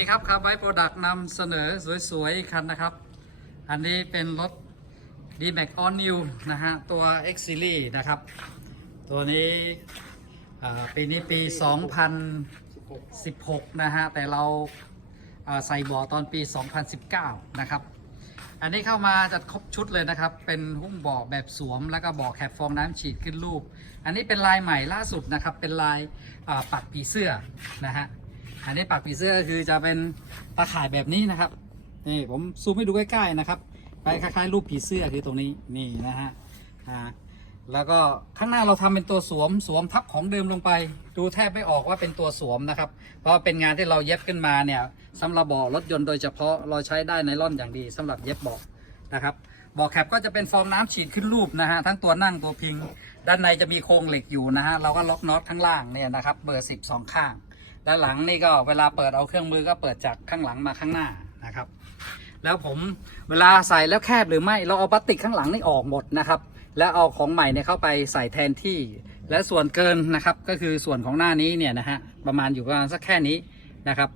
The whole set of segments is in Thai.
ีครับคาร์ไบโปรดักต์นำเสนอสวยๆคันนะครับ อันนี้เป็นรถ d m a x All New นะฮะ ตัว X Series นะครับ ตัวนี้ปีนี้ปี 2016 นะฮะ แต่เราอ่าใส่บ่อตอนปี 2019 นะครับ อันนี้เข้ามาจะครบชุดเลยนะครับ เป็นหุ้มบ่อแบบสวม แล้วก็บ่อแคปฟองน้ำฉีดขึ้นรูป อันนี้เป็นลายใหม่ล่าสุดนะครับ เป็นลายาปักผีเสื้อนะฮะ อันนี้ปักผีเสื้อก็คือจะเป็นตาข่ายแบบนี้นะครับนี่ผมซูมให้ดูใกล้ๆนะครับ ไปคล้ายๆรูปผีเสื้อคือตรงนี้นี่นะฮะอ่าแล้วก็ข้างหน้าเราทำเป็นตัวสวมสวมทับของเดิมลงไป ดูแทบไม่ออกว่าเป็นตัวสวมนะครับ เพราะเป็นงานที่เราเย็บขึ้นมาเนี่ยสำหรับเบาะรถยนต์โดยเฉพาะเราใช้ได้ในร่อนอย่างดีสำหรับเย็บเบาะนะครับเบาะแคปก็จะเป็นฟองน้ำฉีดขึ้นรูปนะฮะทั้งตัวนั่งตัวพิง ด้านในจะมีโครงเหล็กอยู่นะฮะเราก็ล็อกน็อตข้างล่างเนี่ยนะครับเบอร์สิบสองข้าง ด้านหลังนี่ก็เวลาเปิดเอาเครื่องมือก็เปิดจากข้างหลังมาข้างหน้านะครับ แล้วผมเวลาใส่แล้วแคบหรือไม่เราเอาพลาสติกข้างหลังนี่ออกหมดนะครับ แล้วเอาของใหม่เนี่ยเข้าไปใส่แทนที่ และส่วนเกินนะครับก็คือส่วนของหน้านี้เนี่ยนะฮะประมาณอยู่ประมาณสักแค่นี้นะครับ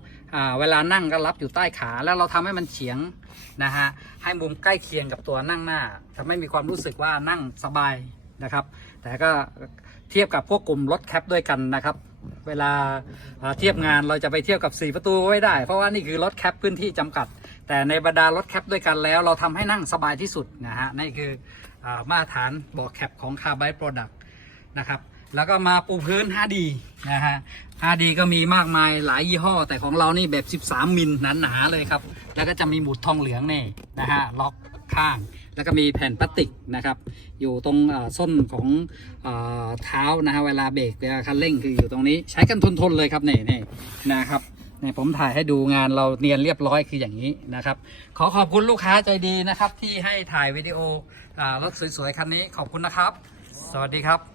เวลานั่งก็รับอยู่ใต้ขาแล้วเราทำให้มันเฉียงนะฮะให้มุมใกล้เคียงกับตัวนั่งหน้าทำให้มีความรู้สึกว่านั่งสบายนะครับ แต่ก็เทียบกับพวกกลุ่มรถแคปด้วยกันนะครับ เวลาเทียบงานเราจะไปเทียบกับ 4 ประตูไม่ได้ เพราะว่านี่คือรถแคปพื้นที่จำกัด แต่ในบรรดารถแคปด้วยกันแล้ว เราทำให้นั่งสบายที่สุดนะฮะนี่คืออมาตรฐานบอกแคปของ c a r b i t Product นะครับแล้วก็มาปูพื้น 5D นะฮะ 5D ก็มีมากมายหลายยี่ห้อ แต่ของเรานี่แบบ 13 มิลหนาๆเลยครับ แล้วก็จะมีหมุดทองเหลืองนี่นะฮะ ล็อกข้าง แล้วก็มีแผ่นพลาสติกนะครับ อยู่ตรงส้นของเท้านะฮะเวลาเบรกเวลาคันเร่งคืออยู่ตรงนี้ใช้กันทนๆเลยครับนี่นี่นะครับนี่ผมถ่ายให้ดูงานเราเนียนเรียบร้อยคืออย่างนี้นะครับ ขอขอบคุณลูกค้าใจดีนะครับ ที่ให้ถ่ายวิดีโอรถสวยๆคันนี้ขอบคุณนะครับ สวัสดีครับ